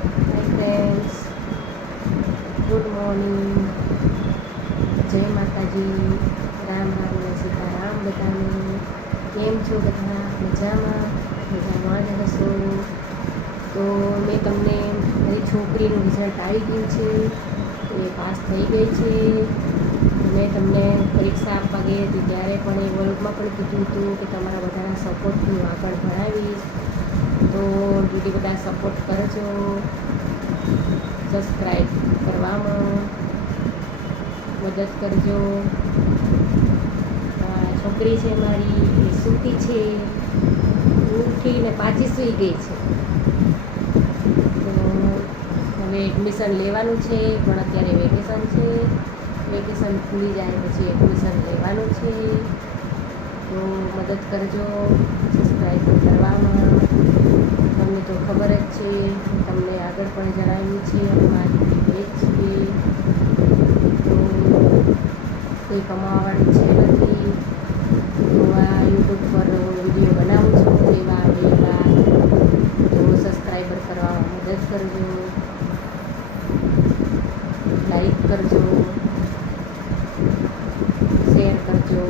Hi friends, good morning, જય માતાજી, રામ રામ ને સીતારામ. બધાને કેમ છો? બધા મજામાં જ હશો. તો મેં તમને મારી છોકરીનું રિઝલ્ટ આવી ગયું છે, એ પાસ થઈ ગઈ છે. મેં તમને પરીક્ષા આપવા ગઈ હતી ત્યારે પણ એ વર્ગમાં પણ કીધું હતું કે તમારા બધાના સપોર્ટથી હું આગળ ભણાવીશ. તો દીદી બધા સપોર્ટ કરજો, સબસ્ક્રાઈબ કરવામાં મદદ કરજો. છોકરી છે મારી, એ સૂતી છે, ઉઠીને પાછી સૂઈ ગઈ છે. તો હવે એડમિશન લેવાનું છે, પણ અત્યારે વેકેશન છે. વેકેશન ખુલી જાય પછી એડમિશન લેવાનું છે. તો મદદ કરજો સબસ્ક્રાઈબ કરવામાં. તમને તો ખબર જ છે, તમને આગળ પણ જણાવ્યું છે, અમારી પેજ છીએ. તો કોઈ કમાવાવાળી છે નથી. તો આ યુટ્યુબ પર વિડીયો બનાવું છું એવા એવા. તો સબસ્ક્રાઈબર કરવામાં મદદ કરજો, લાઈક કરજો, શેર કરજો.